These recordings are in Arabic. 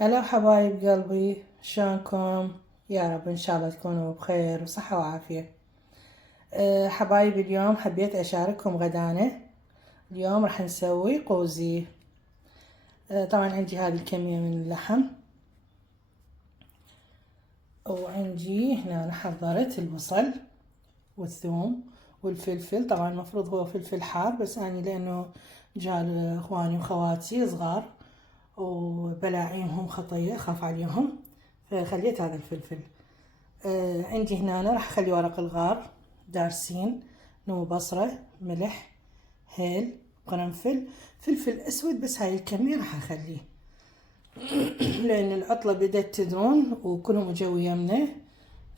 هلا حبايب قلبي، شلونكم؟ يا رب ان شاء الله تكونوا بخير وصحة وعافية. حبايبي، اليوم حبيت اشارككم غدانة. اليوم راح نسوي قوزي. طبعا عندي هذه الكمية من اللحم، وعندي هنا أنا حضرت البصل والثوم والفلفل. طبعا المفروض هو فلفل حار، بس أنا لأنه جال إخواني وخواتي صغار وبلاعيمهم خطية خاف عليهم، فخليت هذا الفلفل. عندي هنا أنا راح أخلي ورق الغار، دارسين، نمو بصرة، ملح، هيل، قرنفل، فلفل أسود. بس هاي الكمية راح أخليه لأن العطلة بدأت تدون وكلهم جو يمنا،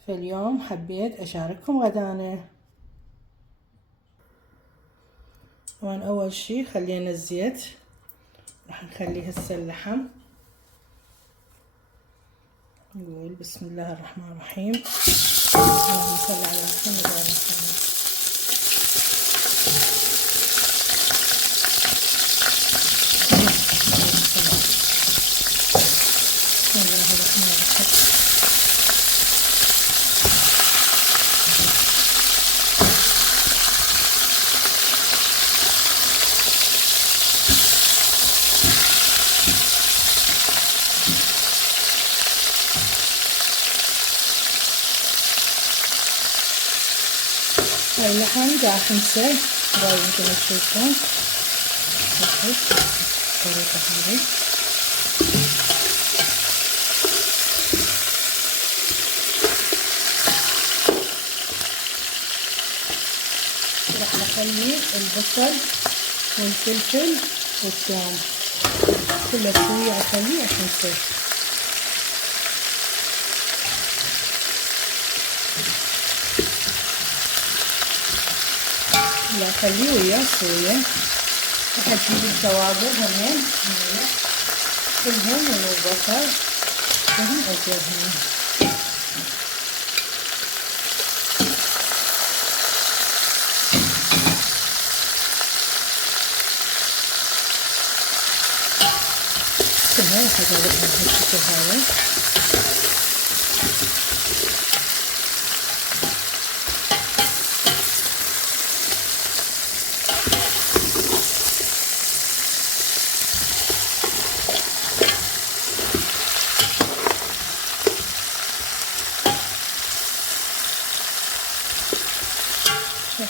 فاليوم حبيت أشارككم غدانة. طبعا أول شي خلينا الزيت، راح نخلي هسه اللحم. نقول بسم الله الرحمن الرحيم، اللهم صل على محمد وعلى محمد. بسم الله الرحمن الرحيم. هاي اللحم دا خمسة باي مثل ما تشوفون. الطريقة هذي راح نخلي البصل والفلفل والثوم كله شوية اخليه عشان يصير. لا اخليه وياه شوية. راح اجيب التوابل همين كلهم والبصل كلهم اجيبهم. كلها راح اجيبهم بالشكل هذا.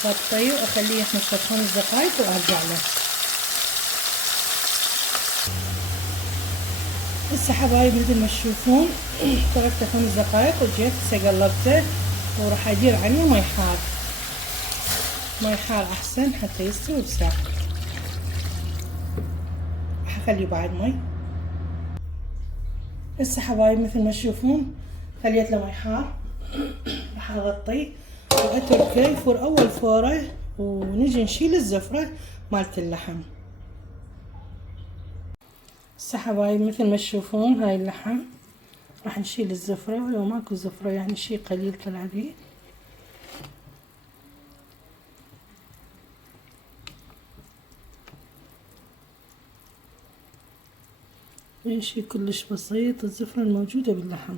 اغطيه واخليه يخمر 5 دقايق وارجع له. هسه حبايب مثل ما تشوفون تركته 5 دقايق وجيت هسه قلبته، وراح ادير عليه مي حار. مي حار احسن حتى يستوي بسرعة. راح اخليه بعد مي. هسه حبايب مثل ما تشوفون خليت له مي حار. راح اغطيه واتركه يفور اول فورة، ونجي نشيل الزفرة مالت اللحم. هسه حبايب مثل ما تشوفون هاي اللحم راح نشيل الزفرة، ولو ماكو زفرة يعني شي قليل كالعادي. شي كلش بسيط، الزفرة الموجودة باللحم.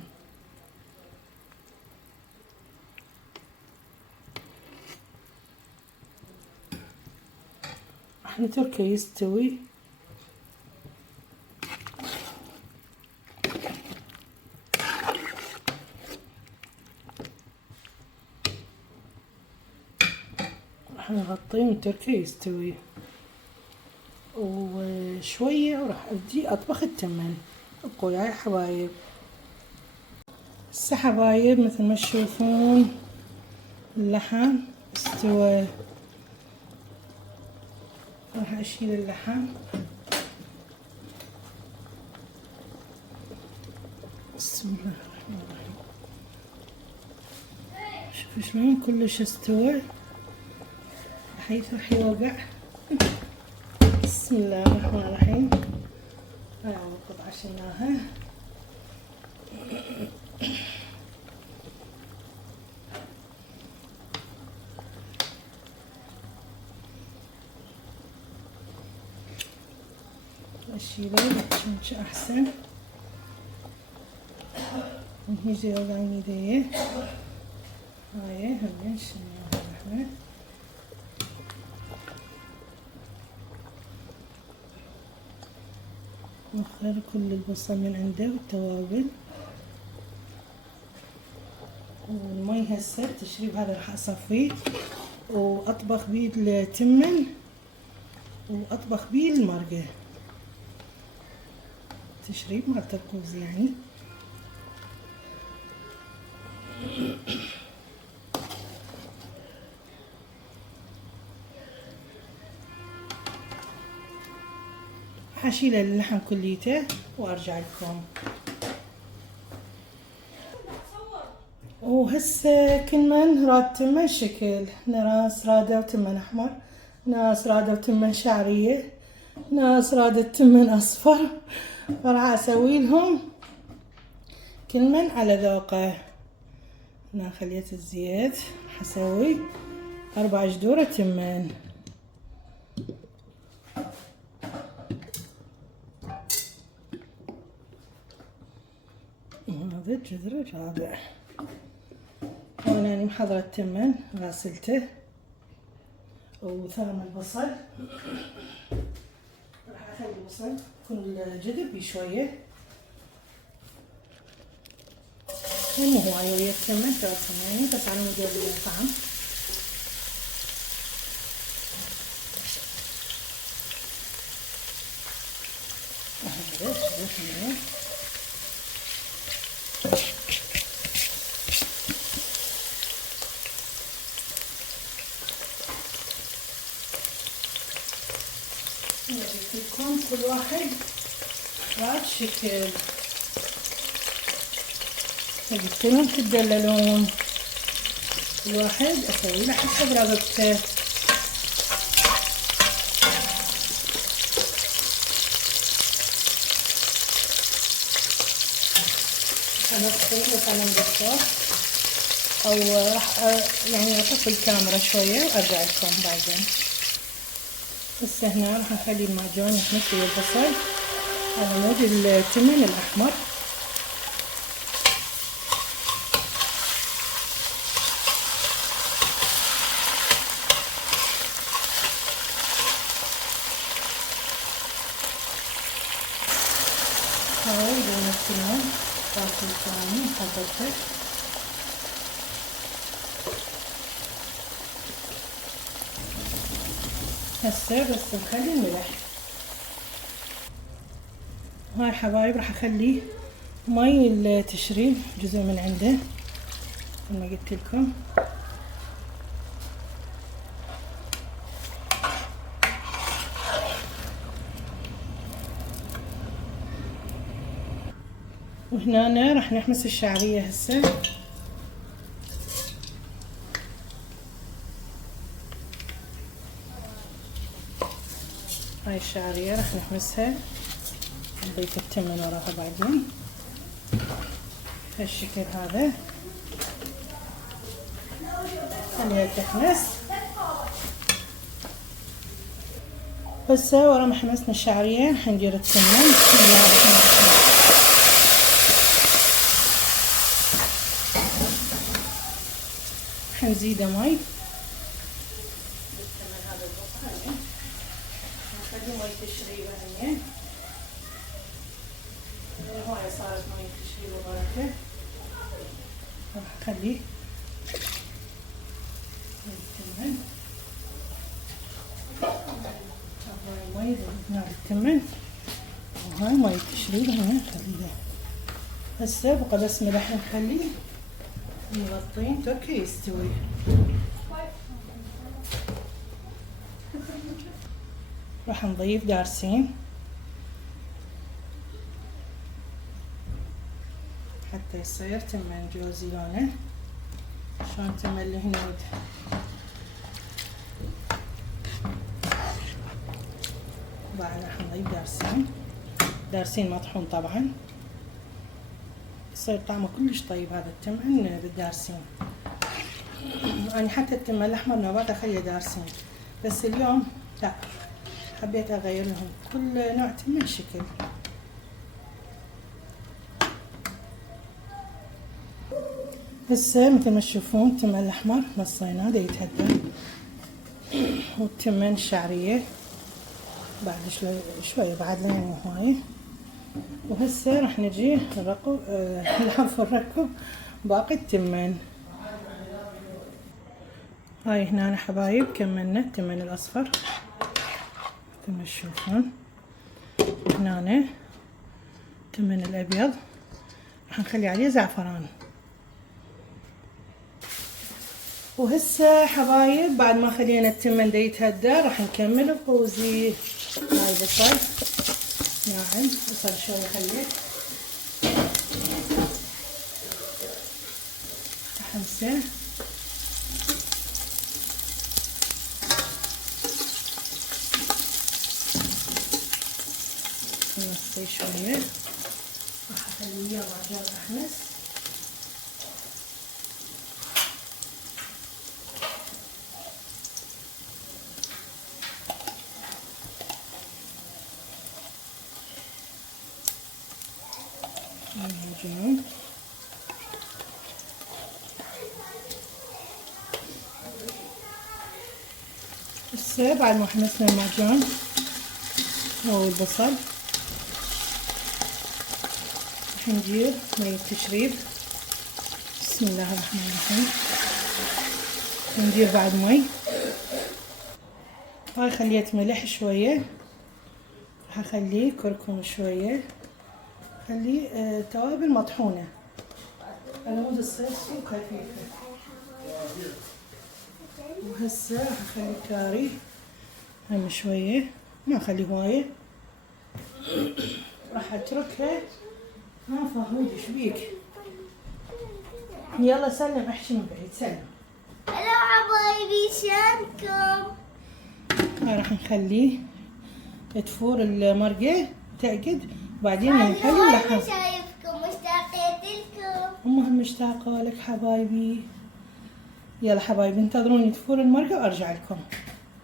راح نتركه يستوي. راح نغطيه ونتركه يستوي، وشوية وراح ابدي اطبخ التمن. ابقوا وياي حبايب. هسه حبايب مثل ما تشوفون اللحم استوى. راح اشيل اللحم. بسم الله الرحمن الرحيم. شوفوا شلون كلش استوى بحيث راح يوقع. بسم الله الرحمن الرحيم. هاي اول قطعة شلناها. اشيله عشان احسن. نيجي يوغاني دي هاي هم شنو احنا نخر كل البصل من عنده والتوابل والمي. هسه التشريب هذا راح اصفيه واطبخ بيه التمن واطبخ بيه المرقه، تشريب مال تركوز يعني. حشيل اللحم كليته وارجع لكم. وهسه كل من راد تمن شكل، ناس رادوا تمن احمر، ناس رادوا تمن شعريه، ناس رادت تمن اصفر، فراح اسوي لهم كل من على ذوقه. هنا خليت الزيت، راح اسوي 4 جذور تمن. هذا الجذر الرابع. هنا محضرة التمن غاسلته وثرم البصل، راح اخلي البصل كل جذر بشويه مو هواي ويا التمن تراكم يعني، بس على مود الطعم. لكم كل واحد راد شكل، جبت لهم تدللون، كل واحد اسوي له حسب رغبته. انا اسوي مثلا بالصوت او راح يعني اطفي الكاميرا شويه وارجع لكم بعدين. هسه هنا راح اخلي المعجون يحمص ويا البصل على مود التمن الاحمر. هاي لون التمن باقي الثاني حضرته. هسه بس نخلي الملح. هاي حبايب راح اخلي مي التشريب جزء من عنده مثل ما قلت لكم. وهنا راح نحمس الشعرية هسه. هاي الشعرية راح نحمسها، نضيف التمن وراها بعدين هالشكل هذا، خليها تحمس. هسه ورا ما حمسنا الشعرية حندير التمن، حنزيده مي. مي تشريبه هني هواي صارت مي تشريبه بركه. راح اخليه التمن، هاي مي ضفنا التمن وهاي مي تشريبه هنا نخليها. هسه بقى بس ملح نخليه نغطيه توكي يستوي. راح نضيف دارسين حتى يصير تمن جوزي لونه شلون تمن الهنود. بعد راح نضيف دارسين مطحون طبعا، يصير طعمه كلش طيب هذا التمن بالدارسين. أنا حتى التمن الأحمر نوعات أخليه دارسين، بس اليوم لا، حبيت أغير لهم كل نوع تمن شكل. هسه مثل ما تشوفون التمن الاحمر نصيناه دا يتهدى، والتمن الشعرية بعد شوية بعد لا مو هواي. وهسه راح نجي نركب نركب باقي التمن. هاي هنا حبايب كملنا التمن الاصفر مثل ما تشوفون، هنا التمن الابيض راح نخلي عليه زعفران. وهسه حبايب بعد ما خلينا التمن دا يتهدى راح نكمل القوزي. هاي بصل ناعم، بصل شوي خليه حمسه، نصي شويه راح اخليه يلا عشان احمس. المعجون هسه بعد ما حمسنا المعجون او البصل راح ندير مية تشريب. بسم الله الرحمن الرحيم. ندير بعد مي. هاي خليت ملح شوية، راح اخليه كركم شوية، خليه توابل مطحونة على مود الصيص وخفيفة. وهسه راح اخلي الكاري هم شوية، ما اخلي هواية، راح اتركها. ما فهود ايش بيك؟ يلا سلم، احكي من بعيد سلم. هلا حبايبي شلونكم؟ هاي راح نخليه تفور المرقة تأكد، بعدين نخلي اللحم. شايفكم مشتاقة لكم. هم مشتاقة لك حبايبي. يلا حبايبي انتظروني تفور المرقة وارجع لكم.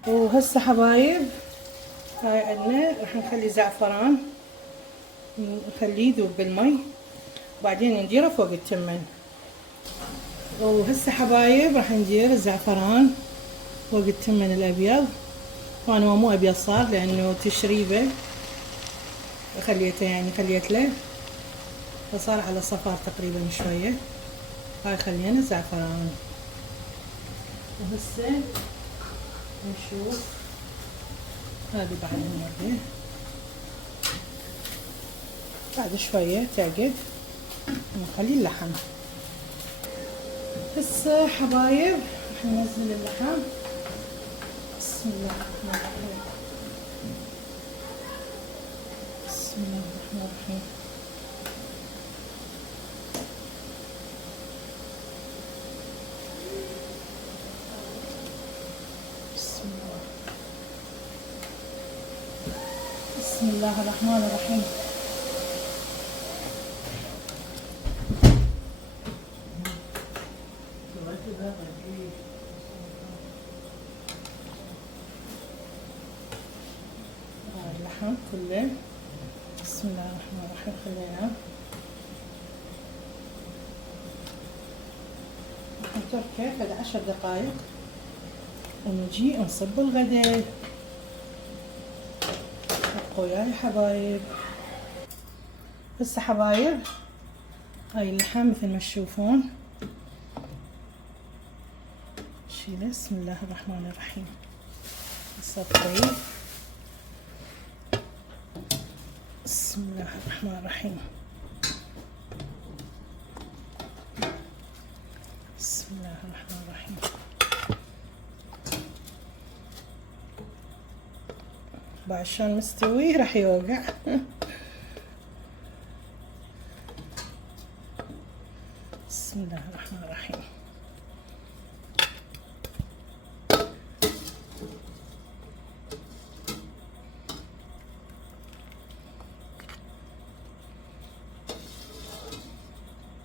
وهسه حبايب هاي عندنا راح نخلي زعفران نخليه يذوب بالمي، بعدين نديره فوق التمن. وهسه حبايب راح ندير الزعفران فوق التمن الابيض، وانا مو ابيض صار لانه تشريبه خليته، يعني خليت له فصار على صفار تقريبا شويه. هاي خلينا الزعفران. وهسه نشوف هذه بعد المرة بعد شوية تعقد ونخلي اللحم. هسه حبايب راح ننزل اللحم. بسم الله الرحمن الرحيم. بسم الله الرحمن الرحيم. بسم الله. بسم الله الرحمن الرحيم. اللحم كله. بسم الله الرحمن الرحيم. خلينا نتركه بعد 10 دقائق ونجي نصب الغداء. ابقوا وياي حبايب. هسه حبايب هاي اللحم مثل ما تشوفون شيله. بسم الله الرحمن الرحيم. نصفيه. بسم الله الرحمن الرحيم. بسم الله الرحمن الرحيم. بعد شلون مستوي راح يوقع. بسم الله الرحمن الرحيم.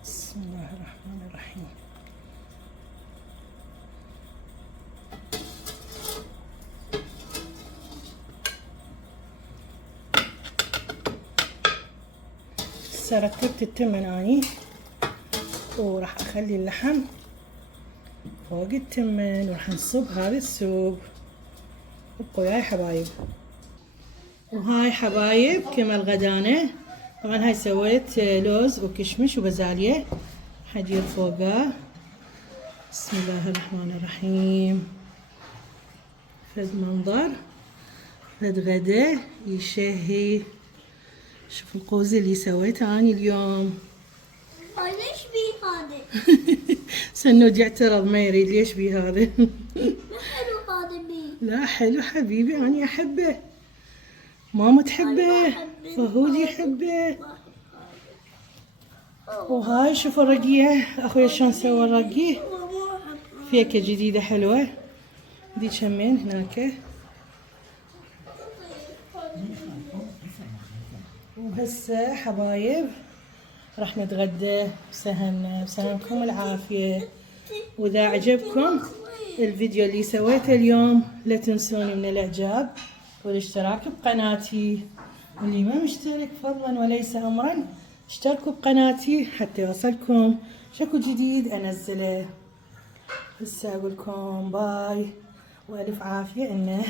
بسم الله الرحمن الرحيم. هسه ركبت التمن اني وراح اخلي اللحم فوق التمن، وراح نصب هذا السوب. ابقوا وياي حبايب. وهاي حبايب كمال غدانة. طبعا هاي سويت لوز وكشمش وبازالية حدير فوقه. بسم الله الرحمن الرحيم. فد منظر، فد غدا يشهي. شوف القوز اللي سويته اني اليوم. ليش بيه هذا؟ سنود يعترض ما يريد. ليش بيه هذا؟ ما حلو هذا بيه. لا حلو حبيبي، اني احبه. ماما تحبه، فهود يحبه. وهاي شوفوا الرقية اخويا شلون سوى الرقية. فيكة جديدة حلوة. دي كمين هناك. وهسه حبايب راح نتغدى بسهلنا. بسلامكم العافية. واذا عجبكم الفيديو اللي سويته اليوم لا تنسوني من الاعجاب والاشتراك بقناتي. واللي ما مشترك فضلا وليس امرا اشتركوا بقناتي حتى يوصلكم شكو جديد انزله. هسه اقولكم باي والف عافية. انه